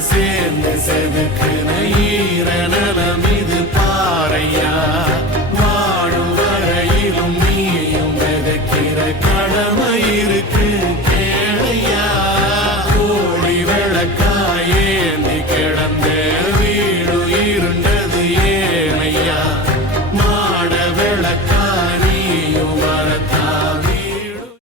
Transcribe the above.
சேர்ந்து செதுக்குன ஈரநலம் இது பாறையா. வாழும் வரையிலும் நீயும் விதைக்கிற கடமை இருக்கு.